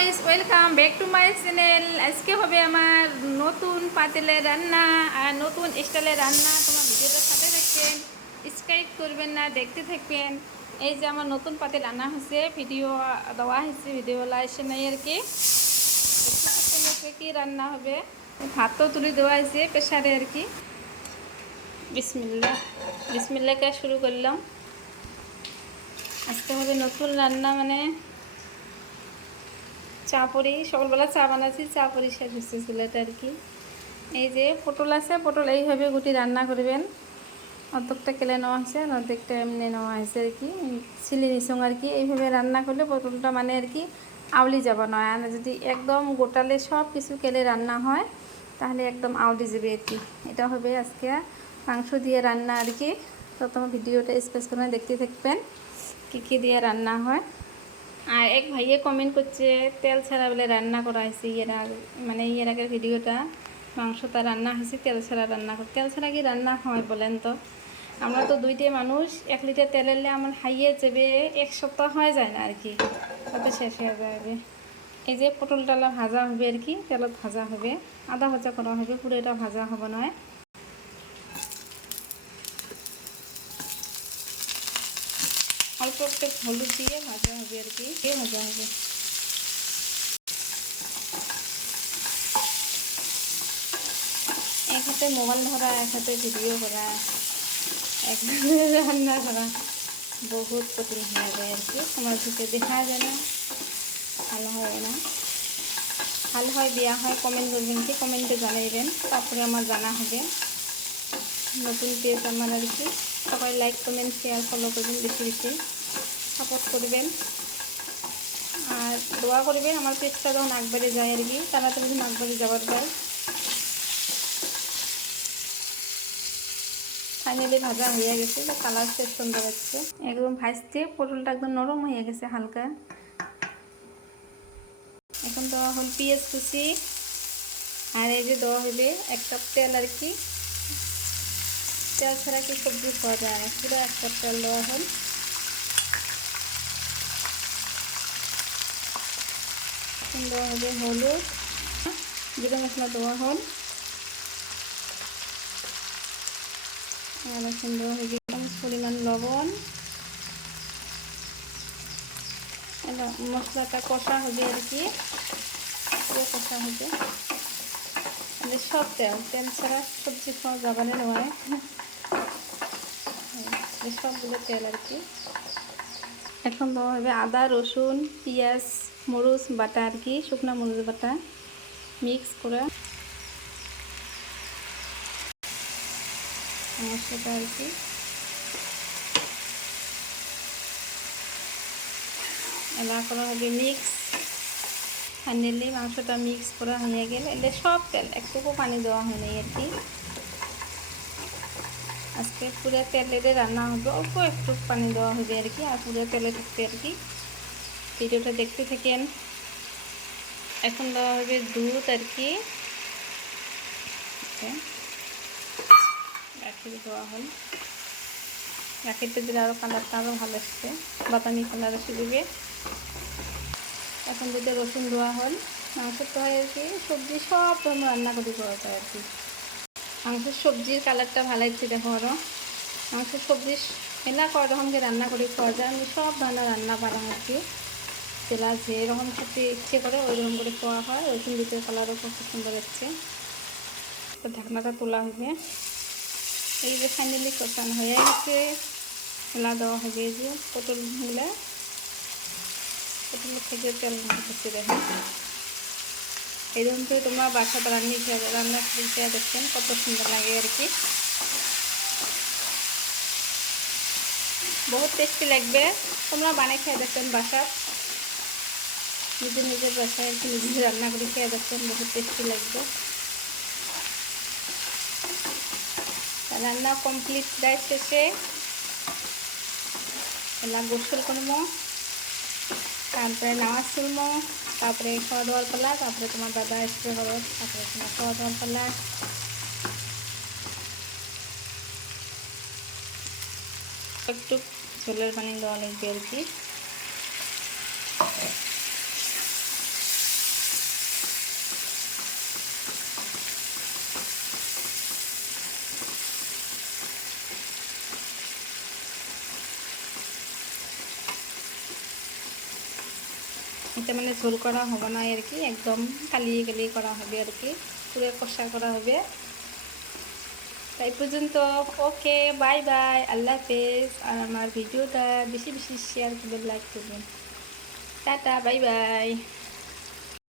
Guys, welcome back to my channel. আজকে হবে আমার নতুন পাতিলের রান্না আর নতুন স্টাইলের রান্না। তোমার ভিডিওটার সাথে থাকবেন, স্কিপ করবেন না, দেখতে থাকবেন। এই যে আমার নতুন পাতিল রান্না হয়েছে, ভিডিও দেওয়া হয়েছে, ভিডিওলা এসে নাই আর কি। কি রান্না হবে, ভাতও তুলে দেওয়া হয়েছে প্রেশারে আর কি। বিসমিল্লাহ বিসমিল্লাহকে শুরু করলাম। আজকে হবে নতুন রান্না, মানে চা পরি। সকালবেলা চা বানাচ্ছি, চা পরি শেষ হচ্ছে চুলাটা আর কি। এই যে পটল আছে, পটল এইভাবে গুটি রান্না করবেন। অর্ধেকটা কেলে নেওয়া হয়েছে আর অর্ধেকটা এমনি নেওয়া হয়েছে আর কি, ছিলে নিসং আর কি। এইভাবে রান্না করলে পটলটা মানে আর কি আউলি যাবে না। আর যদি একদম গোটালে সব কিছু কেলে রান্না হয় তাহলে একদম আউলি যাবে আর কি। এটা হবে আজকে মাংস দিয়ে রান্না আর কি। তো তোমার ভিডিওটা স্পেস করে দেখতে থাকবেন কী কী দিয়ে রান্না হয়। আর এক ভাইয়ে কমেন্ট করছে তেল ছাড়া বলে রান্না করা হয়েছে। এর আগের ভিডিওটা মাংসটা রান্না হয়েছে তেল ছাড়া রান্না করে। তেল ছাড়া কি রান্না হয় বলেন তো? আমরা তো দুইটে মানুষ, 1 লিটার তেল এলে আমার হাইয়ে যাবে 1 সপ্তাহ হয়ে যায় না আর কি, কত শেষ হয়ে যাবে। এই যে পটলটা ভাজা হবে আর কি, তেলত ভাজা হবে, আদা ভাজা করা হবে, পুরো এটা ভাজা হবে নয়। অল্প একটু হলুদ দিয়ে ভাজা হবে আর কি, ভাজা হবে। এক হাতে মোবাইল ধরা, এক হাতে ভিডিও করা, এক রান্না করা বহুত কঠিন হয়ে যায় আর কি। আমার থেকে দেখা যায় না, ভালো হয় না। ভালো হয় বিয়া হয় কমেন্ট করবেন কি, কমেন্টে জানাইবেন, তারপরে আমার জানা হবে। নতুন পেজ আমার আর কি। সবাই লাইক কমেন্ট শেয়ার ফলো করবেন, বেশি বেশি সাপোর্ট করবেন আর দোয়া করবেন আমার পেজটা যখন একবারে যায় আর কি, তাড়াতাড়ি যখন একবারে যাওয়ার পর। ফাইনালি ভাজা হয়ে গেছে, কালারটা সুন্দর হচ্ছে একদম। ভাজতে পটলটা একদম নরম হয়ে গেছে হালকা। এখন দেওয়া হল পেঁয়াজ কুচি, আর এই যে দেওয়া হবে 1 কাপ তেল আর কি। তেল ছাড়া কি সবজি খাওয়া যায় না, পুরো 1 কাপ তেল দেওয়া হল। দেওয়া হবে হলুদ, জিরা মশলা দেওয়া হল, আর এখন দেওয়া হবে পরিমাণ লবণ। মশলাটা কষা হবে আর কি, পুরো কষা হবে। সব তেল ছাড়া সবজি খাওয়া যাবে না নয়, সবগুলো তেল আর কি। এখন দেওয়া হবে আদা রসুন পেঁয়াজ মরিচ বাটা আর কি, শুকনো মরিচ বাটা মিক্স করে মশলাটা আর কি। এলা করা হবে মিক্স। ফাইনালি মাংসটা মিক্স করা হয়ে গেলে এলে সব তেল, একটুকু পানি দেওয়া হয় নাই আর কি। আজকে পুরো তেলেরে রান্না হবে, অল্প একটু পানি দেওয়া হবে আর কি, আর পুরো তেলে থাকবে আর কি। ভিডিওটা দেখতে থাকেন। এখন দেওয়া হবে দুধ আর কি, গাখীর দেওয়া হল। গাখীরটা দিলে আরও কালারটা আরও ভালো আসছে, বাদামি কালার এসে দেবে। এখন দুধে রসুন দেওয়া হল। মাংসের তো হয় আর কি, সবজি সব ধরনের রান্না করে দেওয়া যায় আর কি। মাংসের সবজির কালারটা ভালো হচ্ছে দেখো। আরও মাংসের সবজি এলা কয় রকমকে রান্না করে খাওয়া যায়, আমি সব ধরনের রান্না পারাম আর কি। তেলা যেরকম খেতে ইচ্ছে করে ওই রকম করে খাওয়া হয়। রসুন দুধের কালারও খুব সুন্দর হচ্ছে। তো ঢাকনাটা তোলা হবে। এই যে ফাইনালি কষানো হয়ে গেছে, এলা দেওয়া হবে যে পটলগুলো, পটল থেকে তেল হচ্ছে দেখেন। এইরকম করে তোমরা বাসাতে রান্না খেয়ে দেখবেন কত সুন্দর লাগে আর কি, বহুত টেস্টি লাগবে। তোমরা বানিয়ে খেয়ে দেখবেন বাসা, নিজের বাসায় আর কি, নিজে রান্না করে খেয়ে দেখবেন, বহুত টেস্টি লাগবে। রান্না কমপ্লিট প্রায় শেষে। এলা গোসল করবো, তারপরে নামাজ পড়বো, তারপরে খাওয়া দাওয়ার পালা, তারপরে তোমার দাদা আসবে করো, তারপরে তোমার খাওয়া দাওয়ার পালা। একটু ঝোলের পানি দেওয়া লাগবে আর কি। এটা মানে ঝোল করা হবে না আর কি, একদম কালিয়ে কালিয়ে করা হবে আর কি, পুরো কষা করা হবে। তাই পর্যন্ত, ওকে, বাই বাই, আল্লাহ হাফেজ। আর আমার ভিডিওটা বেশি বেশি শেয়ার করবেন, লাইক করবেন। Tata, bye bye.